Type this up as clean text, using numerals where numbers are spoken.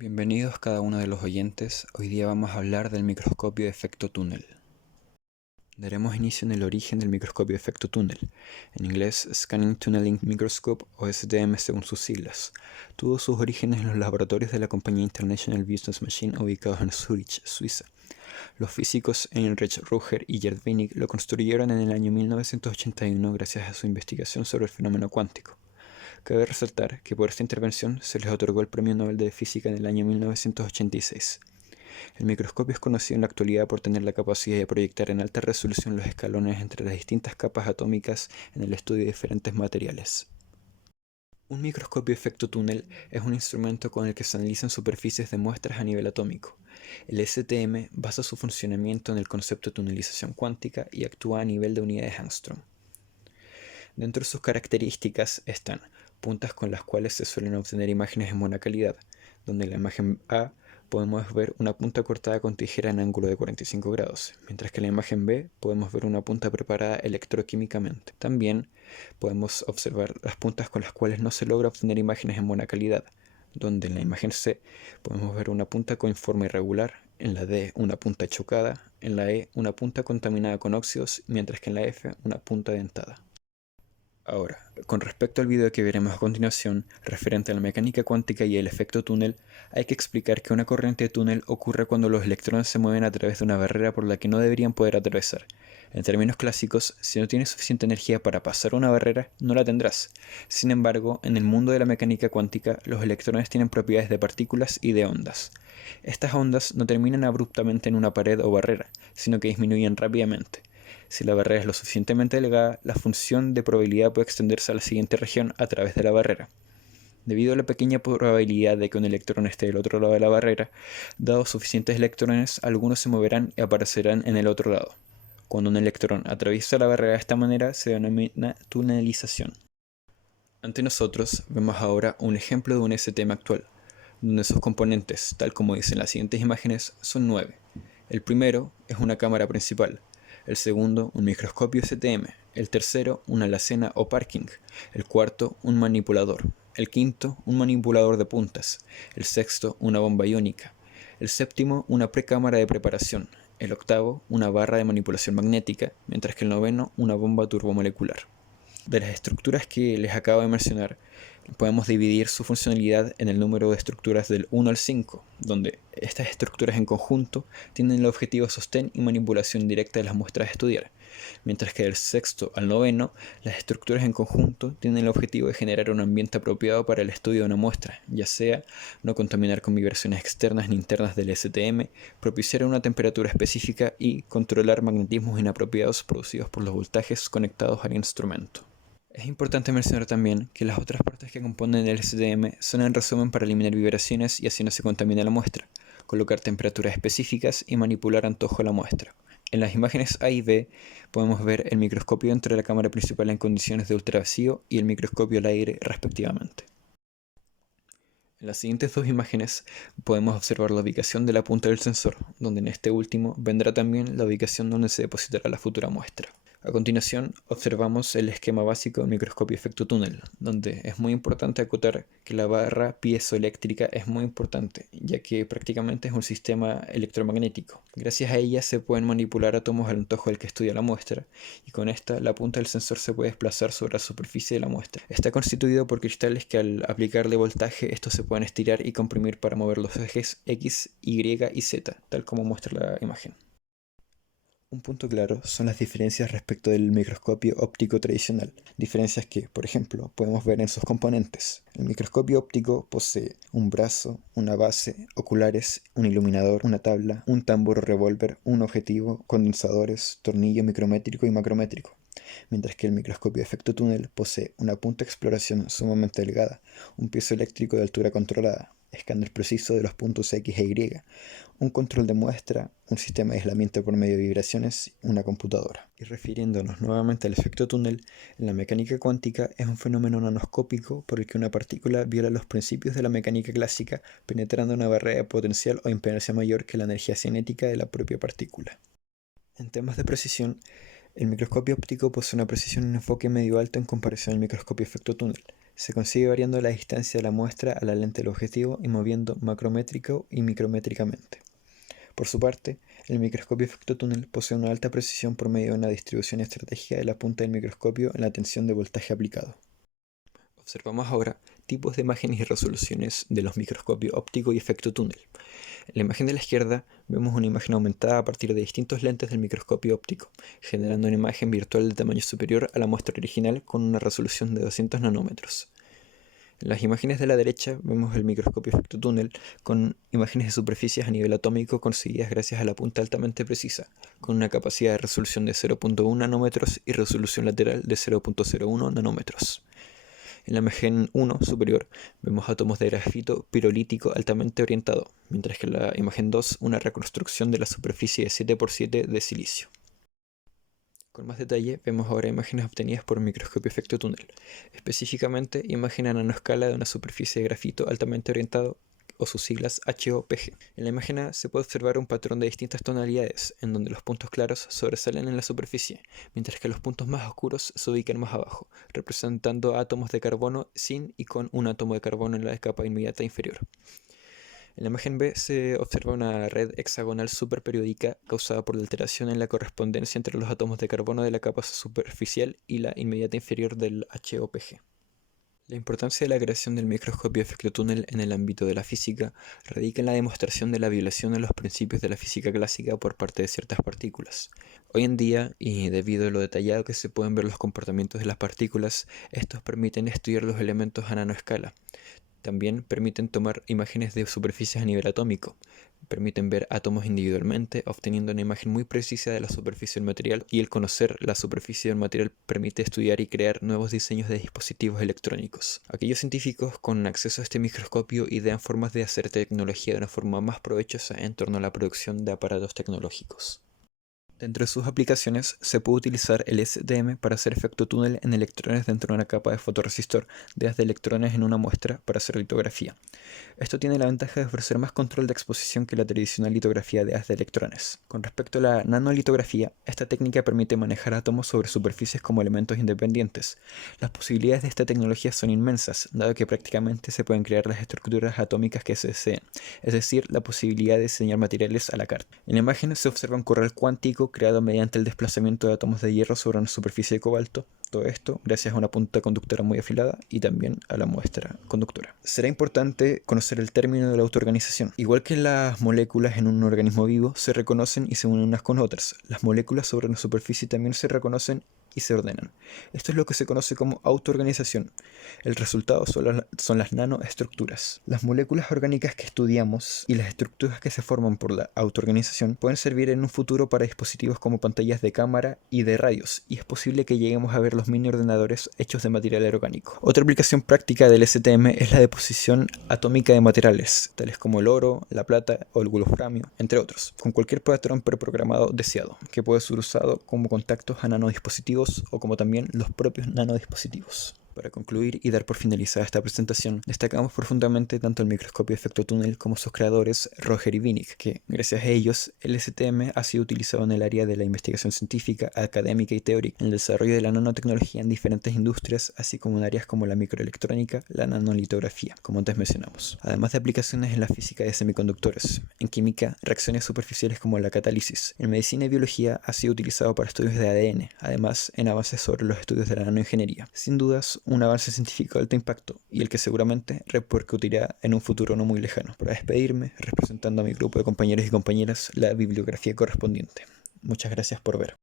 Bienvenidos cada uno de los oyentes. Hoy día vamos a hablar del microscopio de efecto túnel. Daremos inicio en el origen del microscopio de efecto túnel, en inglés Scanning Tunneling Microscope o STM según sus siglas. Tuvo sus orígenes en los laboratorios de la compañía International Business Machine ubicados en Zurich, Suiza. Los físicos Heinrich Rüger y Gerd Wenig lo construyeron en el año 1981 gracias a su investigación sobre el fenómeno cuántico. Cabe resaltar que por esta intervención se les otorgó el Premio Nobel de Física en el año 1986. El microscopio es conocido en la actualidad por tener la capacidad de proyectar en alta resolución los escalones entre las distintas capas atómicas en el estudio de diferentes materiales. Un microscopio de efecto túnel es un instrumento con el que se analizan superficies de muestras a nivel atómico. El STM basa su funcionamiento en el concepto de tunelización cuántica y actúa a nivel de unidades Angstrom. Dentro de sus características están puntas con las cuales se suelen obtener imágenes en buena calidad, donde en la imagen A podemos ver una punta cortada con tijera en ángulo de 45 grados, mientras que en la imagen B podemos ver una punta preparada electroquímicamente. También podemos observar las puntas con las cuales no se logra obtener imágenes en buena calidad, donde en la imagen C podemos ver una punta con forma irregular, en la D una punta chocada, en la E una punta contaminada con óxidos, mientras que en la F una punta dentada. Ahora, con respecto al video que veremos a continuación, referente a la mecánica cuántica y el efecto túnel, hay que explicar que una corriente de túnel ocurre cuando los electrones se mueven a través de una barrera por la que no deberían poder atravesar. En términos clásicos, si no tienes suficiente energía para pasar una barrera, no la tendrás. Sin embargo, en el mundo de la mecánica cuántica, los electrones tienen propiedades de partículas y de ondas. Estas ondas no terminan abruptamente en una pared o barrera, sino que disminuyen rápidamente. Si la barrera es lo suficientemente delgada, la función de probabilidad puede extenderse a la siguiente región a través de la barrera. Debido a la pequeña probabilidad de que un electrón esté del otro lado de la barrera, dados suficientes electrones, algunos se moverán y aparecerán en el otro lado. Cuando un electrón atraviesa la barrera de esta manera, se denomina tunelización. Ante nosotros vemos ahora un ejemplo de un STM actual, donde sus componentes, tal como dicen las siguientes imágenes, son 9. El primero es una cámara principal, el segundo un microscopio STM, el tercero una alacena o parking, el cuarto un manipulador, el quinto un manipulador de puntas, el sexto una bomba iónica, el séptimo una precámara de preparación, el octavo una barra de manipulación magnética, mientras que el noveno una bomba turbomolecular. De las estructuras que les acabo de mencionar, podemos dividir su funcionalidad en el número de estructuras del 1 al 5, donde estas estructuras en conjunto tienen el objetivo de sostén y manipulación directa de las muestras a estudiar, mientras que del sexto al noveno, las estructuras en conjunto tienen el objetivo de generar un ambiente apropiado para el estudio de una muestra, ya sea no contaminar con vibraciones externas ni internas del STM, propiciar una temperatura específica y controlar magnetismos inapropiados producidos por los voltajes conectados al instrumento. Es importante mencionar también que las otras partes que componen el STM son en resumen para eliminar vibraciones y así no se contamina la muestra, colocar temperaturas específicas y manipular a antojo la muestra. En las imágenes A y B podemos ver el microscopio dentro de la cámara principal en condiciones de ultravacío y el microscopio al aire respectivamente. En las siguientes dos imágenes podemos observar la ubicación de la punta del sensor, donde en este último vendrá también la ubicación donde se depositará la futura muestra. A continuación, observamos el esquema básico del microscopio efecto túnel, donde es muy importante acotar que la barra piezoeléctrica es muy importante, ya que prácticamente es un sistema electromagnético. Gracias a ella se pueden manipular átomos al antojo del que estudia la muestra, y con esta la punta del sensor se puede desplazar sobre la superficie de la muestra. Está constituido por cristales que al aplicarle voltaje estos se pueden estirar y comprimir para mover los ejes X, Y y Z, tal como muestra la imagen. Un punto claro son las diferencias respecto del microscopio óptico tradicional, diferencias que, por ejemplo, podemos ver en sus componentes. El microscopio óptico posee un brazo, una base, oculares, un iluminador, una tabla, un tambor revólver, un objetivo, condensadores, tornillo micrométrico y macrométrico, mientras que el microscopio de efecto túnel posee una punta de exploración sumamente delgada, un piezoeléctrico de altura controlada, escáner preciso de los puntos X e Y, un control de muestra, un sistema de aislamiento por medio de vibraciones, una computadora. Y refiriéndonos nuevamente al efecto túnel, en la mecánica cuántica es un fenómeno nanoscópico por el que una partícula viola los principios de la mecánica clásica penetrando una barrera potencial o impedancia mayor que la energía cinética de la propia partícula. En temas de precisión, el microscopio óptico posee una precisión en enfoque medio-alto en comparación al microscopio efecto túnel, Se consigue variando la distancia de la muestra a la lente del objetivo y moviendo macrométrico y micrométricamente. Por su parte, el microscopio efecto túnel posee una alta precisión por medio de una distribución estratégica de la punta del microscopio en la tensión de voltaje aplicado. Observamos ahora tipos de imágenes y resoluciones de los microscopios óptico y efecto túnel. En la imagen de la izquierda vemos una imagen aumentada a partir de distintos lentes del microscopio óptico, generando una imagen virtual de tamaño superior a la muestra original con una resolución de 200 nanómetros. En las imágenes de la derecha vemos el microscopio efecto túnel con imágenes de superficies a nivel atómico conseguidas gracias a la punta altamente precisa, con una capacidad de resolución de 0.1 nanómetros y resolución lateral de 0.01 nanómetros. En la imagen 1 superior vemos átomos de grafito pirolítico altamente orientado, mientras que en la imagen 2 una reconstrucción de la superficie de 7×7 de silicio. Con más detalle vemos ahora imágenes obtenidas por microscopio efecto túnel, específicamente imagen a nanoescala de una superficie de grafito altamente orientado, o sus siglas HOPG. En la imagen A se puede observar un patrón de distintas tonalidades, en donde los puntos claros sobresalen en la superficie, mientras que los puntos más oscuros se ubican más abajo, representando átomos de carbono sin y con un átomo de carbono en la capa inmediata inferior. En la imagen B se observa una red hexagonal superperiódica causada por la alteración en la correspondencia entre los átomos de carbono de la capa superficial y la inmediata inferior del HOPG. La importancia de la creación del microscopio efecto túnel en el ámbito de la física radica en la demostración de la violación de los principios de la física clásica por parte de ciertas partículas. Hoy en día, y debido a lo detallado que se pueden ver los comportamientos de las partículas, estos permiten estudiar los elementos a nanoescala. También permiten tomar imágenes de superficies a nivel atómico. Permiten ver átomos individualmente, obteniendo una imagen muy precisa de la superficie del material, y el conocer la superficie del material permite estudiar y crear nuevos diseños de dispositivos electrónicos. Aquellos científicos con acceso a este microscopio idean formas de hacer tecnología de una forma más provechosa en torno a la producción de aparatos tecnológicos. Dentro de sus aplicaciones, se puede utilizar el STM para hacer efecto túnel en electrones dentro de una capa de fotorresistor de haz de electrones en una muestra para hacer litografía. Esto tiene la ventaja de ofrecer más control de exposición que la tradicional litografía de haz de electrones. Con respecto a la nanolitografía, esta técnica permite manejar átomos sobre superficies como elementos independientes. Las posibilidades de esta tecnología son inmensas, dado que prácticamente se pueden crear las estructuras atómicas que se deseen, es decir, la posibilidad de diseñar materiales a la carta. En la imagen se observa un corral cuántico creado mediante el desplazamiento de átomos de hierro sobre una superficie de cobalto. Todo esto gracias a una punta conductora muy afilada y también a la muestra conductora. Será importante conocer el término de la autoorganización. Igual que las moléculas en un organismo vivo se reconocen y se unen unas con otras, las moléculas sobre una superficie también se reconocen y se ordenan. Esto es lo que se conoce como autoorganización. El resultado son las nanoestructuras. Las moléculas orgánicas que estudiamos y las estructuras que se forman por la autoorganización pueden servir en un futuro para dispositivos como pantallas de cámara y de radios, y es posible que lleguemos a ver los mini ordenadores hechos de material orgánico. Otra aplicación práctica del STM es la deposición atómica de materiales, tales como el oro, la plata o el wolframio, entre otros, con cualquier patrón preprogramado deseado, que puede ser usado como contactos a nanodispositivos o como también los propios nanodispositivos. Para concluir y dar por finalizada esta presentación, destacamos profundamente tanto el microscopio efecto túnel como sus creadores Roger y Winnig, que gracias a ellos el STM ha sido utilizado en el área de la investigación científica, académica y teórica, en el desarrollo de la nanotecnología en diferentes industrias, así como en áreas como la microelectrónica, la nanolitografía, como antes mencionamos, además de aplicaciones en la física de semiconductores, en química, reacciones superficiales como la catálisis, en medicina y biología ha sido utilizado para estudios de ADN, además en avances sobre los estudios de la nanoingeniería. Sin dudas, un avance científico de alto impacto y el que seguramente repercutirá en un futuro no muy lejano. Para despedirme, representando a mi grupo de compañeros y compañeras, la bibliografía correspondiente. Muchas gracias por ver.